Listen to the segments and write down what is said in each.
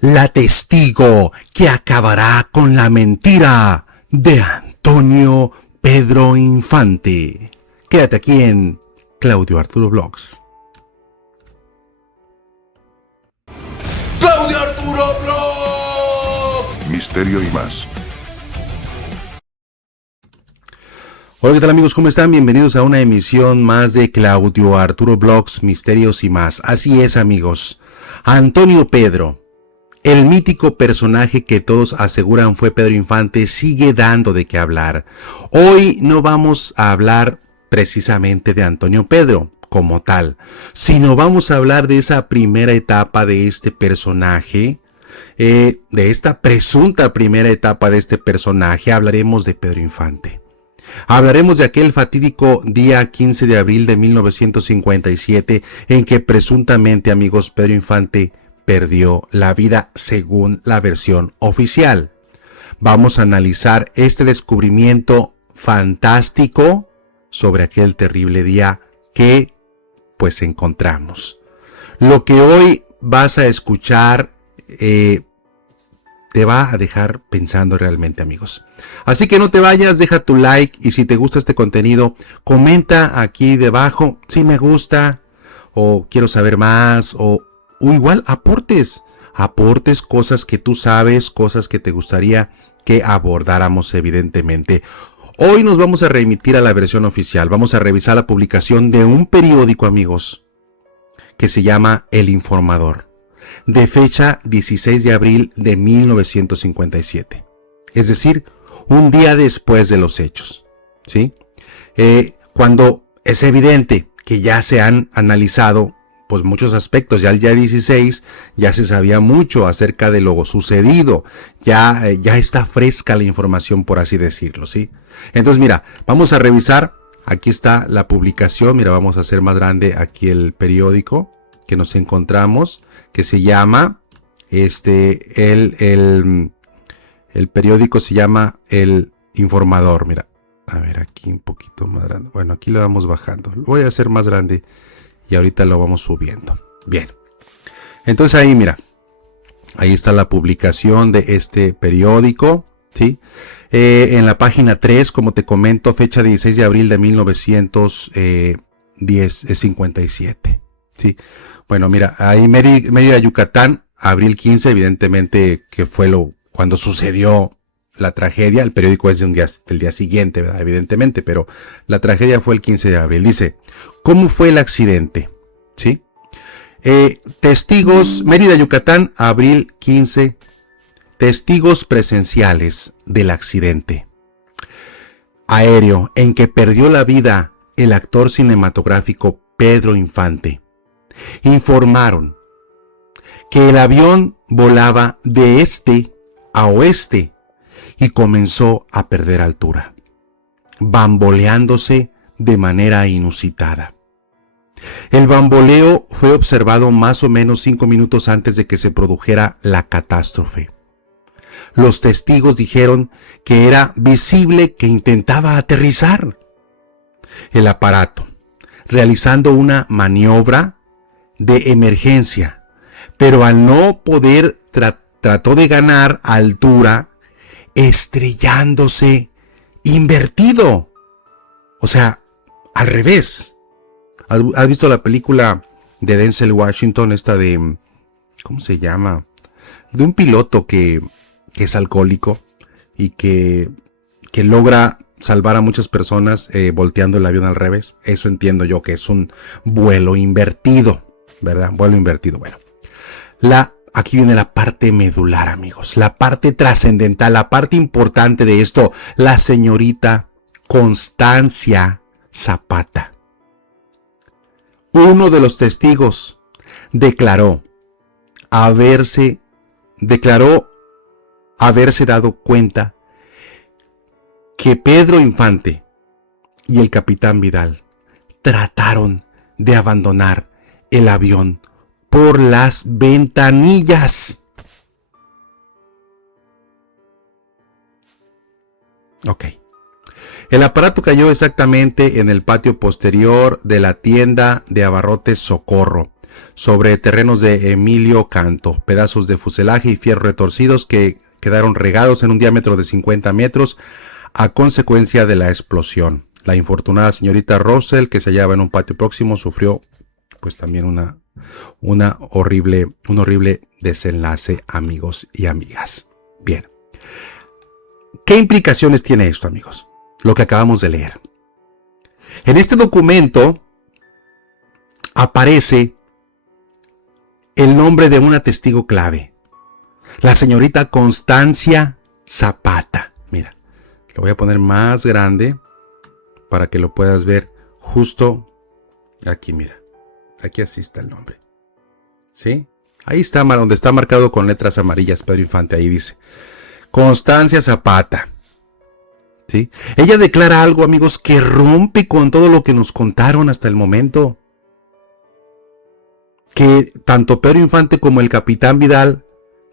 la testigo que acabará con la mentira de Antonio Pedro Infante. Quédate aquí en Claudio Arturo Vlogs. Claudio Arturo Vlogs. Misterio y más. Hola, ¿qué tal amigos? ¿Cómo están? Bienvenidos a una emisión más de Claudio Arturo Vlogs, Misterios y más. Así es, amigos. Antonio Pedro, el mítico personaje que todos aseguran fue Pedro Infante, sigue dando de qué hablar. Hoy no vamos a hablar precisamente de Antonio Pedro como tal, sino vamos a hablar de esa primera etapa de este personaje, de esta presunta primera etapa de este personaje. Hablaremos de Pedro Infante. Hablaremos de aquel fatídico día 15 de abril de 1957 en que presuntamente, amigos, Pedro Infante perdió la vida según la versión oficial. Vamos a analizar este descubrimiento fantástico sobre aquel terrible día que pues encontramos. Lo que hoy vas a escuchar te va a dejar pensando realmente, amigos. Así que no te vayas, deja tu like y si te gusta este contenido, comenta aquí debajo si me gusta o quiero saber más o igual aportes cosas que tú sabes, cosas que te gustaría que abordáramos evidentemente. Hoy nos vamos a remitir a la versión oficial, vamos a revisar la publicación de un periódico, amigos, que se llama El Informador, de fecha 16 de abril de 1957. Es decir, un día después de los hechos, ¿sí? Cuando es evidente que ya se han analizado pues muchos aspectos, ya el día 16 ya se sabía mucho acerca de lo sucedido, ya está fresca la información, por así decirlo, ¿sí? Entonces mira, vamos a revisar, aquí está la publicación, mira, vamos a hacer más grande aquí el periódico que nos encontramos, que se llama, el periódico se llama El Informador, mira, a ver aquí un poquito más grande, bueno aquí lo vamos bajando, lo voy a hacer más grande y ahorita lo vamos subiendo. Bien, entonces ahí mira, ahí está la publicación de este periódico, ¿sí? En la página 3, como te comento, fecha 16 de abril de 1957, ¿sí? Bueno, mira, ahí Mérida, Yucatán, abril 15, evidentemente que fue cuando sucedió la tragedia. El periódico es del día siguiente, ¿verdad? Evidentemente, pero la tragedia fue el 15 de abril. Dice, ¿cómo fue el accidente? ¿Sí? Testigos, Mérida, Yucatán, abril 15, testigos presenciales del accidente aéreo en que perdió la vida el actor cinematográfico Pedro Infante. Informaron que el avión volaba de este a oeste y comenzó a perder altura, bamboleándose de manera inusitada. El bamboleo fue observado más o menos 5 minutos antes de que se produjera la catástrofe. Los testigos dijeron que era visible que intentaba aterrizar el aparato, realizando una maniobra de emergencia, pero al no poder trató de ganar altura estrellándose invertido, o sea, al revés. ¿Has visto la película de Denzel Washington, esta de, ¿cómo se llama? De un piloto que es alcohólico y que logra salvar a muchas personas volteando el avión al revés. Eso entiendo yo que es un vuelo invertido, ¿verdad? Vuelo invertido. Bueno, aquí viene la parte medular, amigos, la parte trascendental, la parte importante de esto. La señorita Constancia Zapata, uno de los testigos, declaró haberse dado cuenta que Pedro Infante y el capitán Vidal trataron de abandonar el avión por las ventanillas. Ok. El aparato cayó exactamente en el patio posterior de la tienda de abarrotes Socorro, sobre terrenos de Emilio Canto. Pedazos de fuselaje y fierros retorcidos que quedaron regados en un diámetro de 50 metros a consecuencia de la explosión. La infortunada señorita Russell, que se hallaba en un patio próximo, sufrió pues también un horrible desenlace, amigos y amigas. Bien. ¿Qué implicaciones tiene esto, amigos? Lo que acabamos de leer. En este documento aparece el nombre de una testigo clave, la señorita Constancia Zapata. Mira, lo voy a poner más grande para que lo puedas ver justo aquí, mira. Aquí así está el nombre. ¿Sí? Ahí está, donde está marcado con letras amarillas Pedro Infante, ahí dice Constancia Zapata. ¿Sí? Ella declara algo, amigos, que rompe con todo lo que nos contaron hasta el momento. Que tanto Pedro Infante como el capitán Vidal,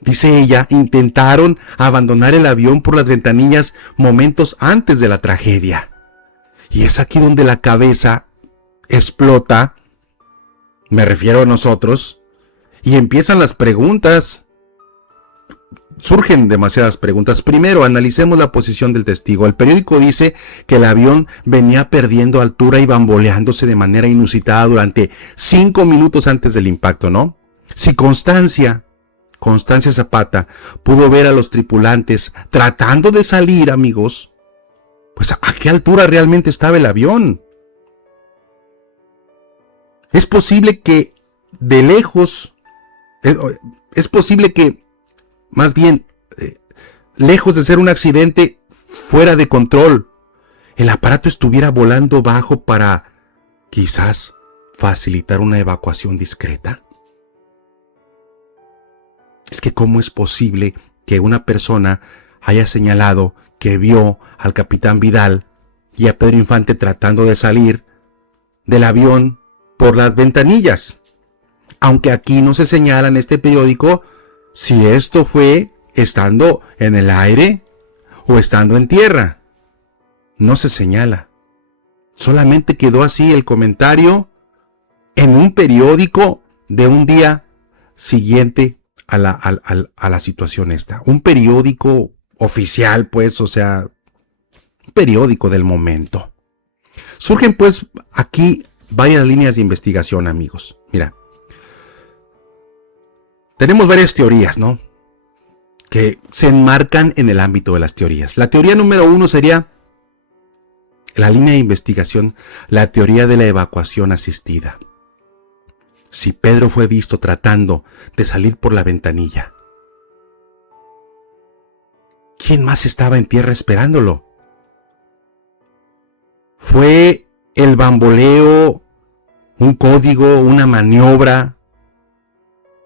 dice ella, intentaron abandonar el avión por las ventanillas momentos antes de la tragedia. Y es aquí donde la cabeza explota, me refiero a nosotros, y empiezan las preguntas. Surgen demasiadas preguntas. Primero, analicemos la posición del testigo. El periódico dice que el avión venía perdiendo altura y bamboleándose de manera inusitada durante 5 minutos antes del impacto, ¿no? Si Constancia Zapata pudo ver a los tripulantes tratando de salir, amigos, pues ¿a qué altura realmente estaba el avión? Es posible que de lejos, es posible que más bien, lejos de ser un accidente fuera de control, el aparato estuviera volando bajo para, quizás, facilitar una evacuación discreta. Es que ¿cómo es posible que una persona haya señalado que vio al capitán Vidal y a Pedro Infante tratando de salir del avión por las ventanillas? Aunque aquí no se señala en este periódico si esto fue estando en el aire o estando en tierra. No se señala. Solamente quedó así el comentario en un periódico de un día siguiente a la situación esta. Un periódico oficial, pues, o sea, un periódico del momento. Surgen, pues, aquí varias líneas de investigación, amigos. Mira. Tenemos varias teorías, ¿no? Que se enmarcan en el ámbito de las teorías. La teoría número 1 sería la línea de investigación, la teoría de la evacuación asistida. Si Pedro fue visto tratando de salir por la ventanilla, ¿quién más estaba en tierra esperándolo? ¿Fue el bamboleo, un código, una maniobra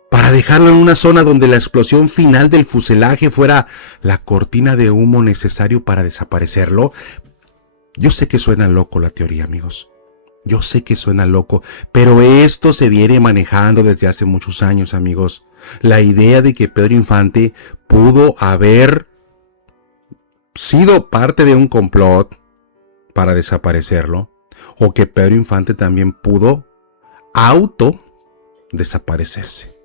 para dejarlo en una zona donde la explosión final del fuselaje fuera la cortina de humo necesario para desaparecerlo? Yo sé que suena loco la teoría, amigos. Yo sé que suena loco, pero esto se viene manejando desde hace muchos años, amigos. La idea de que Pedro Infante pudo haber sido parte de un complot para desaparecerlo, o que Pedro Infante también pudo desaparecerse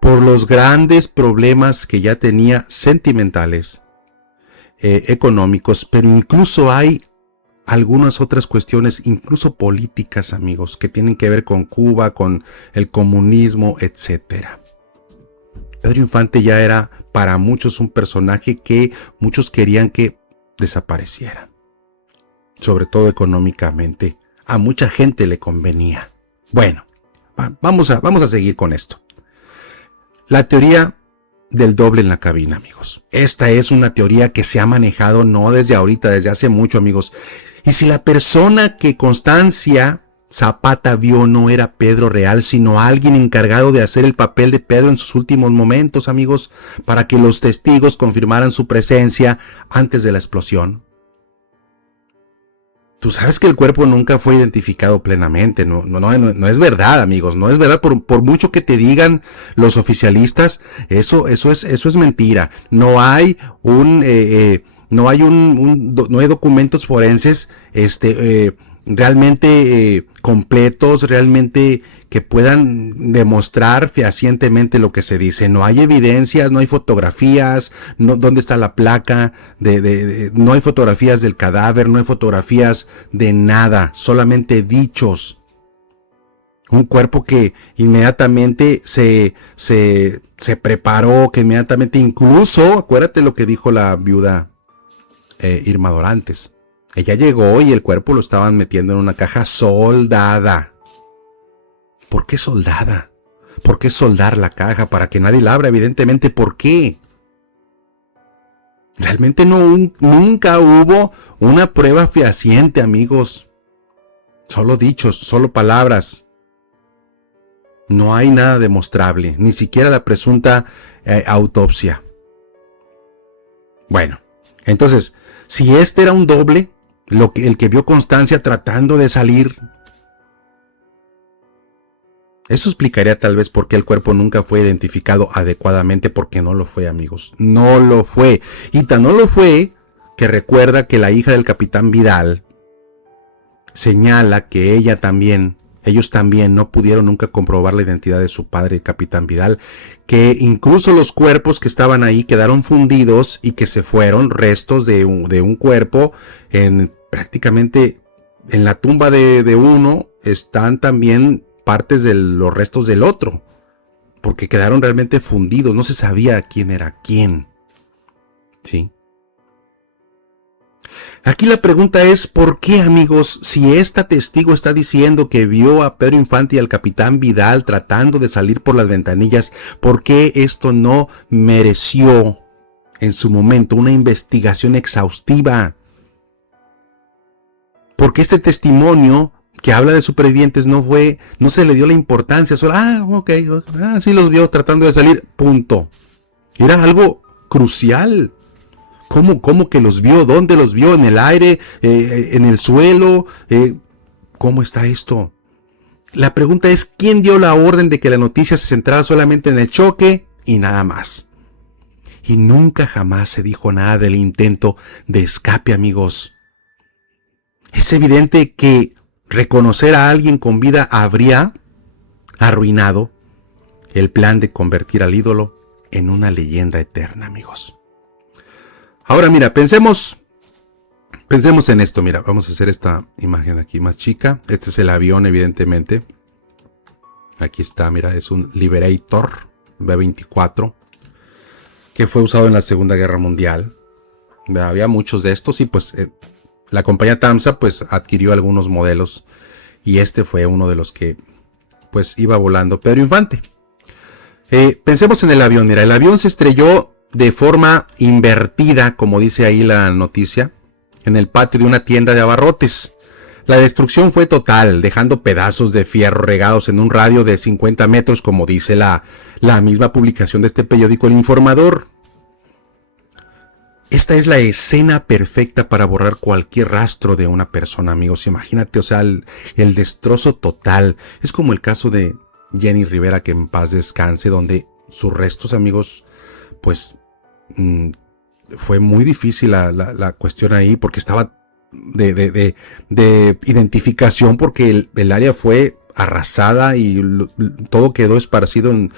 por los grandes problemas que ya tenía sentimentales, económicos, pero incluso hay algunas otras cuestiones, incluso políticas, amigos, que tienen que ver con Cuba, con el comunismo, etc. Pedro Infante ya era para muchos un personaje que muchos querían que desapareciera, sobre todo económicamente. A mucha gente le convenía. Bueno, vamos a seguir con esto. La teoría del doble en la cabina, amigos. Esta es una teoría que se ha manejado no desde ahorita, desde hace mucho, amigos. Y si la persona que Constancia Zapata vio no era Pedro real, sino alguien encargado de hacer el papel de Pedro en sus últimos momentos, amigos, para que los testigos confirmaran su presencia antes de la explosión. Tú sabes que el cuerpo nunca fue identificado plenamente, no es verdad, amigos, no es verdad, por mucho que te digan los oficialistas, eso es mentira. No hay documentos forenses realmente completos, realmente que puedan demostrar fehacientemente lo que se dice. No hay evidencias, no hay fotografías, no, ¿dónde está la placa? No hay fotografías del cadáver, no hay fotografías de nada, solamente dichos. Un cuerpo que inmediatamente se preparó, que inmediatamente incluso, acuérdate lo que dijo la viuda Irma Dorantes. Ella llegó y el cuerpo lo estaban metiendo en una caja soldada. ¿Por qué soldada? ¿Por qué soldar la caja? Para que nadie la abra, evidentemente. ¿Por qué? Realmente nunca hubo una prueba fehaciente, amigos. Solo dichos, solo palabras. No hay nada demostrable, ni siquiera la presunta autopsia. Bueno, entonces, si este era un doble, el que vio Constancia tratando de salir, eso explicaría tal vez por qué el cuerpo nunca fue identificado adecuadamente, porque no lo fue, amigos. No lo fue. Y tan no lo fue que recuerda que la hija del capitán Vidal señala que ellos también no pudieron nunca comprobar la identidad de su padre, el capitán Vidal, que incluso los cuerpos que estaban ahí quedaron fundidos y que se fueron restos de un cuerpo prácticamente en la tumba de uno están también partes de los restos del otro, porque quedaron realmente fundidos, no se sabía quién era quién. ¿Sí? Aquí la pregunta es, ¿por qué, amigos, si esta testigo está diciendo que vio a Pedro Infante y al capitán Vidal tratando de salir por las ventanillas, por qué esto no mereció en su momento una investigación exhaustiva? ¿Por qué este testimonio que habla de supervivientes no se le dio la importancia? Solo, sí los vio tratando de salir, punto. Era algo crucial. ¿Cómo que los vio? ¿Dónde los vio? ¿En el aire? ¿En el suelo? ¿Cómo está esto? La pregunta es, ¿quién dio la orden de que la noticia se centrara solamente en el choque y nada más? Y nunca jamás se dijo nada del intento de escape, amigos. Es evidente que reconocer a alguien con vida habría arruinado el plan de convertir al ídolo en una leyenda eterna, amigos. Ahora mira, pensemos en esto. Mira, vamos a hacer esta imagen aquí más chica. Este es el avión, evidentemente. Aquí está, mira, es un Liberator B-24 que fue usado en la Segunda Guerra Mundial. Había muchos de estos y pues la compañía TAMSA pues adquirió algunos modelos y este fue uno de los que pues iba volando Pedro Infante. Pensemos en el avión. Mira, el avión se estrelló de forma invertida, como dice ahí la noticia, en el patio de una tienda de abarrotes. La destrucción fue total, dejando pedazos de fierro regados en un radio de 50 metros, como dice la misma publicación de este periódico El Informador. Esta es la escena perfecta para borrar cualquier rastro de una persona, amigos. Imagínate, o sea, el destrozo total. Es como el caso de Jenny Rivera, que en paz descanse, donde sus restos, amigos, pues fue muy difícil la cuestión ahí, porque estaba de identificación, porque el área fue arrasada y todo quedó esparcido en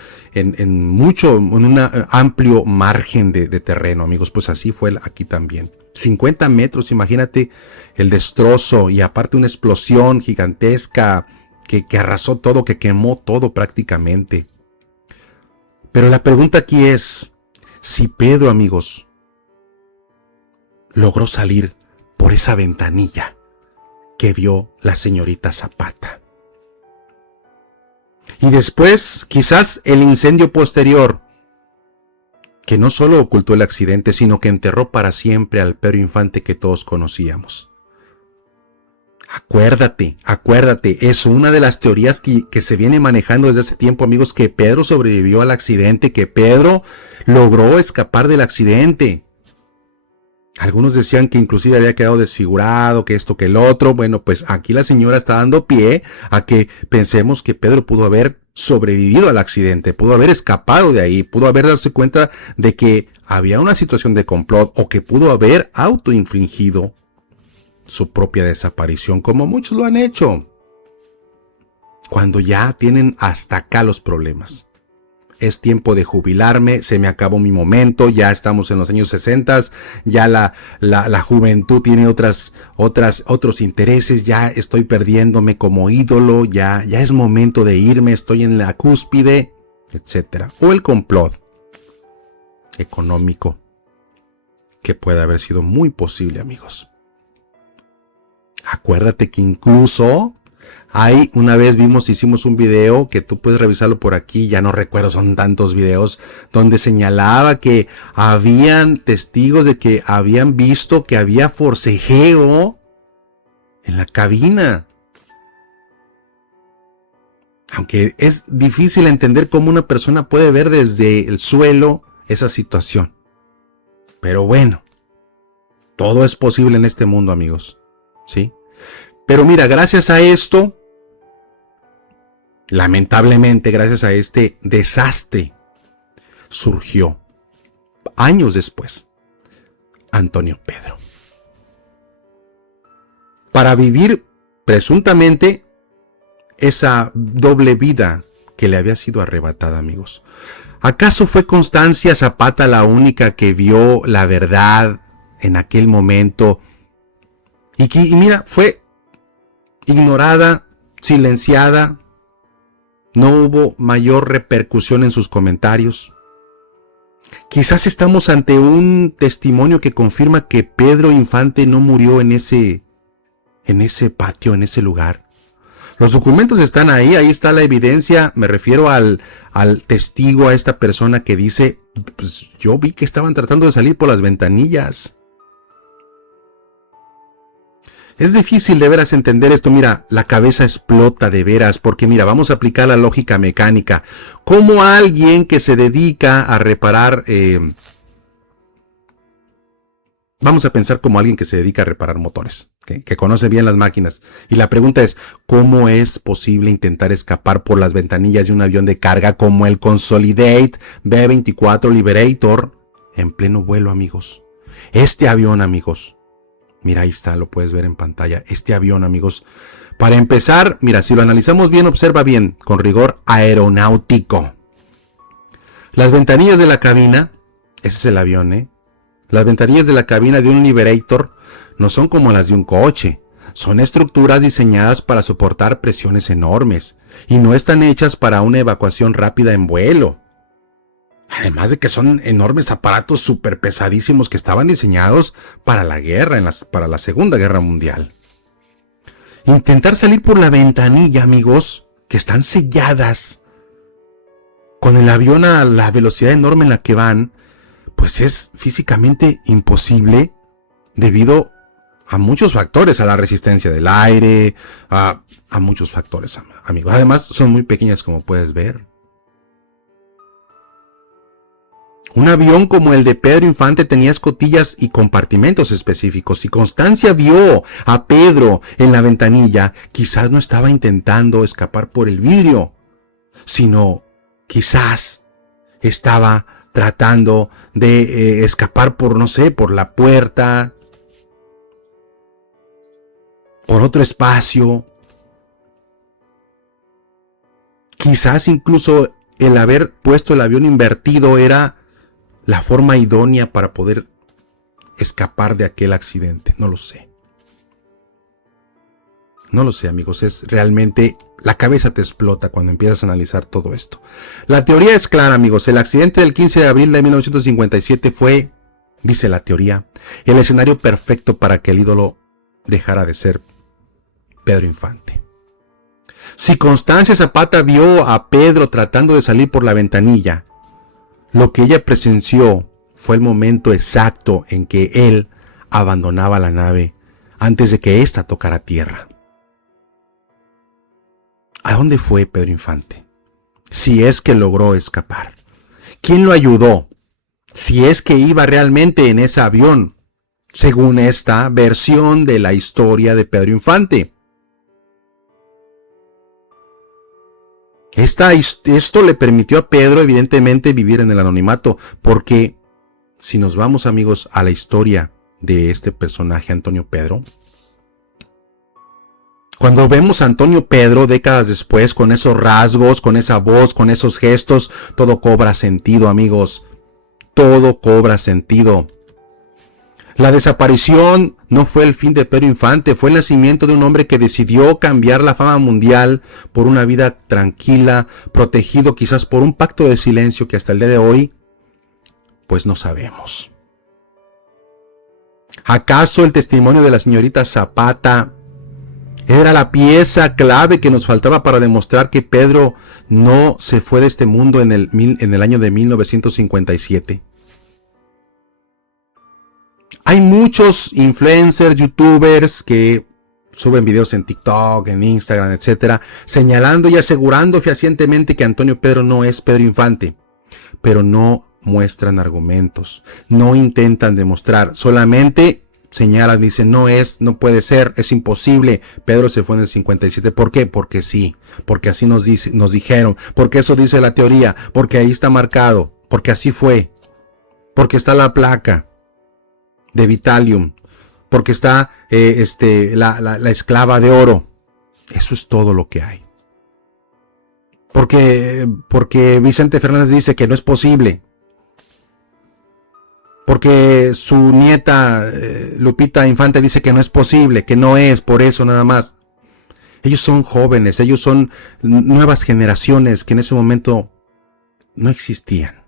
un amplio margen de terreno, amigos. Pues así fue aquí también. 50 metros, imagínate el destrozo, y aparte una explosión gigantesca que arrasó todo, que quemó todo prácticamente. Pero la pregunta aquí es, si Pedro, amigos, logró salir por esa ventanilla que vio la señorita Zapata. Y después, quizás el incendio posterior, que no solo ocultó el accidente, sino que enterró para siempre al Pedro Infante que todos conocíamos. Acuérdate, es una de las teorías que se viene manejando desde hace tiempo, amigos, que Pedro sobrevivió al accidente, que Pedro logró escapar del accidente. Algunos decían que inclusive había quedado desfigurado, que esto, que el otro. Bueno, pues aquí la señora está dando pie a que pensemos que Pedro pudo haber sobrevivido al accidente, pudo haber escapado de ahí, pudo haber darse cuenta de que había una situación de complot, o que pudo haber autoinfligido su propia desaparición, como muchos lo han hecho, cuando ya tienen hasta acá los problemas. Es tiempo de jubilarme, se me acabó mi momento, ya estamos en los años 60, ya la juventud tiene otros intereses, ya estoy perdiéndome como ídolo, ya es momento de irme, estoy en la cúspide, etc. O el complot económico, que puede haber sido muy posible, amigos. Acuérdate que incluso una vez hicimos un video que tú puedes revisarlo por aquí, ya no recuerdo, son tantos videos, donde señalaba que habían testigos de que habían visto que había forcejeo en la cabina. Aunque es difícil entender cómo una persona puede ver desde el suelo esa situación. Pero bueno, todo es posible en este mundo, amigos. ¿Sí? Pero mira, gracias a esto, lamentablemente, gracias a este desastre, surgió, años después, Antonio Pedro. Para vivir, presuntamente, esa doble vida que le había sido arrebatada, amigos. ¿Acaso fue Constancia Zapata la única que vio la verdad en aquel momento? Y mira, fue ignorada, silenciada, no hubo mayor repercusión en sus comentarios. Quizás estamos ante un testimonio que confirma que Pedro Infante no murió en ese patio, en ese lugar. Los documentos están ahí está la evidencia, me refiero al testigo, a esta persona que dice, pues yo vi que estaban tratando de salir por las ventanillas. Es difícil de veras entender esto, mira, la cabeza explota de veras, porque mira, vamos a aplicar la lógica mecánica. ¿Cómo alguien que se dedica a reparar, vamos a pensar como alguien que se dedica a reparar motores, que conoce bien las máquinas, y la pregunta es, ¿cómo es posible intentar escapar por las ventanillas de un avión de carga como el Consolidate B-24 Liberator en pleno vuelo, amigos? Este avión, amigos, mira, ahí está, lo puedes ver en pantalla. Este avión, amigos, para empezar, mira, si lo analizamos bien, observa bien, con rigor aeronáutico. Las ventanillas de la cabina, ese es el avión, Las ventanillas de la cabina de un Liberator no son como las de un coche. Son estructuras diseñadas para soportar presiones enormes y no están hechas para una evacuación rápida en vuelo. Además de que son enormes aparatos súper pesadísimos que estaban diseñados para la guerra, para la Segunda Guerra Mundial. Intentar salir por la ventanilla, amigos, que están selladas, con el avión a la velocidad enorme en la que van, pues es físicamente imposible debido a muchos factores, a la resistencia del aire, a muchos factores, amigos. Además, son muy pequeñas, como puedes ver. Un avión como el de Pedro Infante tenía escotillas y compartimentos específicos. Si Constancia vio a Pedro en la ventanilla, quizás no estaba intentando escapar por el vidrio, sino quizás estaba tratando de escapar por, no sé, por la puerta, por otro espacio. Quizás incluso el haber puesto el avión invertido era la forma idónea para poder escapar de aquel accidente. No lo sé. No lo sé, amigos. Es realmente, la cabeza te explota cuando empiezas a analizar todo esto. La teoría es clara, amigos. El accidente del 15 de abril de 1957 fue, dice la teoría, el escenario perfecto para que el ídolo dejara de ser Pedro Infante. Si Constancia Zapata vio a Pedro tratando de salir por la ventanilla, lo que ella presenció fue el momento exacto en que él abandonaba la nave antes de que ésta tocara tierra. ¿A dónde fue Pedro Infante? Si es que logró escapar. ¿Quién lo ayudó? Si es que iba realmente en ese avión, según esta versión de la historia de Pedro Infante. Esto le permitió a Pedro, evidentemente, vivir en el anonimato, porque si nos vamos, amigos, a la historia de este personaje, Antonio Pedro, Cuando vemos a Antonio Pedro décadas después, con esos rasgos, con esa voz, con esos gestos, todo cobra sentido, amigos. Todo cobra sentido. La desaparición no fue el fin de Pedro Infante, fue el nacimiento de un hombre que decidió cambiar la fama mundial por una vida tranquila, protegido quizás por un pacto de silencio que hasta el día de hoy, pues no sabemos. ¿Acaso el testimonio de la señorita Zapata era la pieza clave que nos faltaba para demostrar que Pedro no se fue de este mundo en el año de 1957? Hay muchos influencers, youtubers que suben videos en TikTok, en Instagram, etcétera, señalando y asegurando fehacientemente que Antonio Pedro no es Pedro Infante, pero no muestran argumentos, no intentan demostrar, solamente señalan, dicen, no puede ser, es imposible, Pedro se fue en el 57. ¿Por qué? Porque sí, porque así nos dijeron, porque eso dice la teoría, porque ahí está marcado, porque así fue, porque está la placa de Vitalium, porque está la esclava de oro. Eso es todo lo que hay. Porque Vicente Fernández dice que no es posible. Porque su nieta Lupita Infante dice que no es posible, que no es, por eso nada más. Ellos son jóvenes, ellos son nuevas generaciones que en ese momento no existían.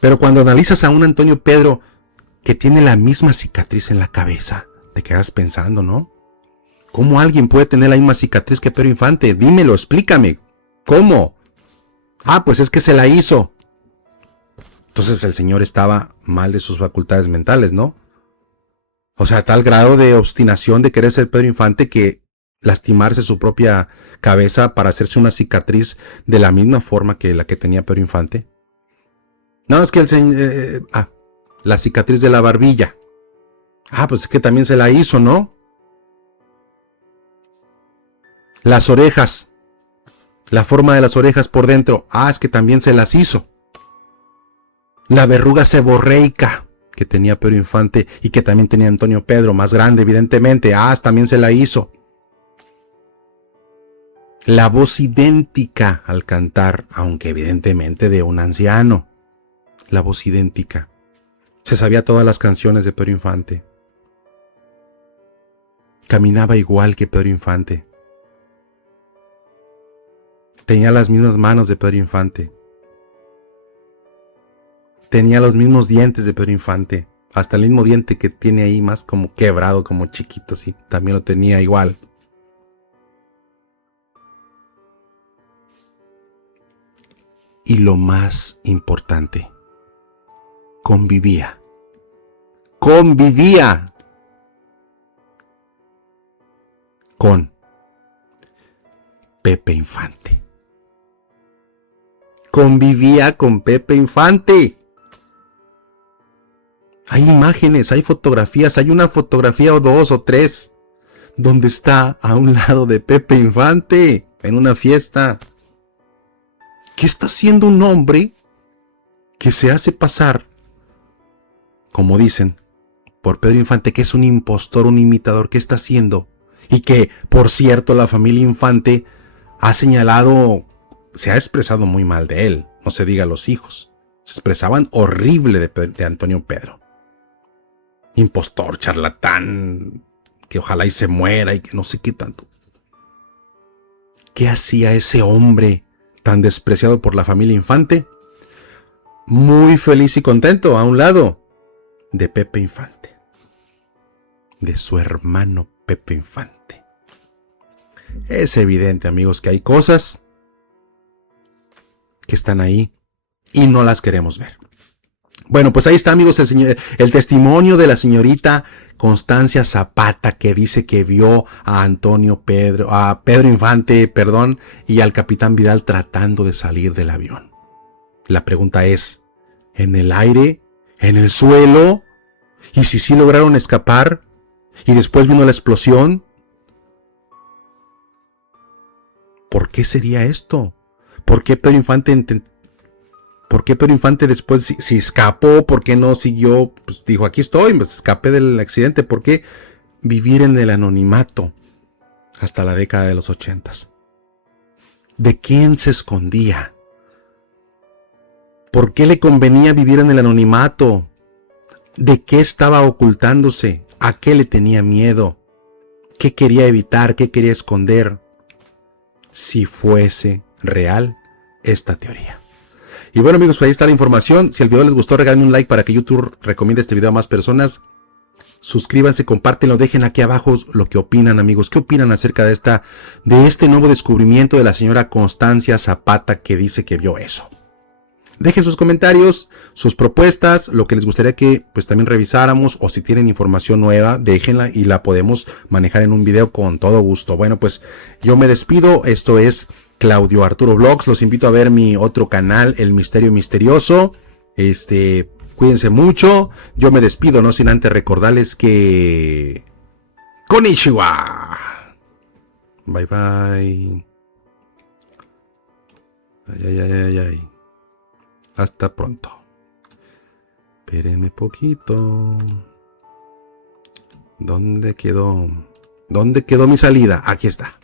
Pero cuando analizas a un Antonio Pedro que tiene la misma cicatriz en la cabeza, te quedas pensando, ¿no? ¿Cómo alguien puede tener la misma cicatriz que Pedro Infante? Dímelo, explícame. ¿Cómo? Ah, pues es que se la hizo. Entonces el señor estaba mal de sus facultades mentales, ¿no? O sea, a tal grado de obstinación de querer ser Pedro Infante que lastimarse su propia cabeza para hacerse una cicatriz de la misma forma que la que tenía Pedro Infante. No, es que el señor... la cicatriz de la barbilla. Ah, pues es que también se la hizo, ¿no? Las orejas. La forma de las orejas por dentro. Ah, es que también se las hizo. La verruga seborreica que tenía Pedro Infante y que también tenía Antonio Pedro, más grande evidentemente. Ah, también se la hizo. La voz idéntica al cantar, aunque evidentemente de un anciano. La voz idéntica. Se sabía todas las canciones de Pedro Infante. Caminaba igual que Pedro Infante. Tenía las mismas manos de Pedro Infante. Tenía los mismos dientes de Pedro Infante. Hasta el mismo diente que tiene ahí más como quebrado, como chiquito, sí. También lo tenía igual. Y lo más importante, convivía con Pepe Infante. Convivía con Pepe Infante. Hay imágenes, hay fotografías, hay una fotografía o dos o tres donde está a un lado de Pepe Infante en una fiesta. ¿Qué está haciendo un hombre que se hace pasar, como dicen, por Pedro Infante, que es un impostor, un imitador? ¿Qué está haciendo? Y que, por cierto, la familia Infante ha señalado, se ha expresado muy mal de él, no se diga los hijos. Se expresaban horrible de Antonio Pedro. Impostor, charlatán, que ojalá y se muera y que no sé qué tanto. ¿Qué hacía ese hombre tan despreciado por la familia Infante? Muy feliz y contento a un lado de Pepe Infante, de su hermano Pepe Infante. Es evidente, amigos, que hay cosas que están ahí y no las queremos ver. Bueno, pues ahí está, amigos, el testimonio de la señorita Constancia Zapata, que dice que vio a Pedro Infante, y al capitán Vidal tratando de salir del avión. La pregunta es, ¿en el aire? ¿En el suelo? ¿Y si sí lograron escapar? ¿Y después vino la explosión? ¿Por qué sería esto? ¿Por qué Pedro Infante después, si escapó, por qué no siguió? Pues dijo, aquí estoy, pues escapé del accidente. ¿Por qué vivir en el anonimato hasta la década de los 80? ¿De quién se escondía? ¿Por qué le convenía vivir en el anonimato? ¿De qué estaba ocultándose? ¿A qué le tenía miedo? ¿Qué quería evitar? ¿Qué quería esconder? Si fuese real esta teoría. Y bueno, amigos, pues ahí está la información. Si el video les gustó, regálenme un like para que YouTube recomiende este video a más personas. Suscríbanse, compártenlo, dejen aquí abajo lo que opinan, amigos. ¿Qué opinan acerca de este nuevo descubrimiento de la señora Constancia Zapata, que dice que vio eso? Dejen sus comentarios, sus propuestas, lo que les gustaría que pues también revisáramos, o si tienen información nueva, déjenla y la podemos manejar en un video con todo gusto. Bueno, pues yo me despido. Esto es Claudio Arturo Vlogs. Los invito a ver mi otro canal, El Misterio Misterioso. Cuídense mucho. Yo me despido, no sin antes recordarles que... ¡Konnichiwa! Bye bye. Ay. Hasta pronto. Espérenme poquito. ¿Dónde quedó mi salida? Aquí está.